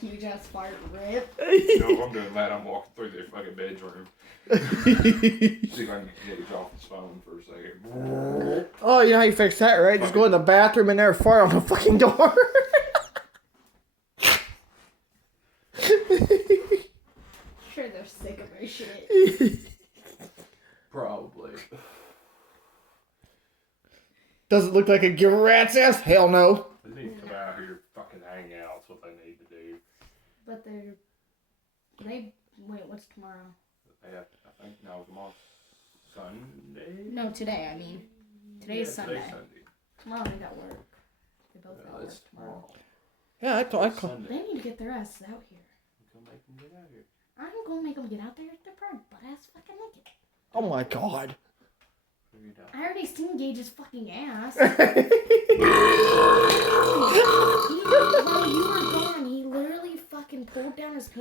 huge ass fart rip. You know, if I'm doing that, I'm walking through their fucking bedroom. See if I can get it off his phone for a second. Oh, you know how you fix that, right? Just go in the bathroom and there fart on the fucking door. Sure, they're sick of my shit. Probably. Does it look like a rat's ass? Hell no. They need to come out here fucking hang out. That's what they need to do. But wait, what's tomorrow? I think now tomorrow's Sunday? No, today, I mean. Today's Sunday. Today's Sunday. Tomorrow they got work. They both got work It's tomorrow. Yeah, I call. Sunday. They need to get their asses out here. Go make them get out here. I'm gonna make them get out there. They're probably butt-ass fucking naked. Oh my god. I already seen Gage's fucking ass. Oh While you were gone, he literally fucking pulled down his pants.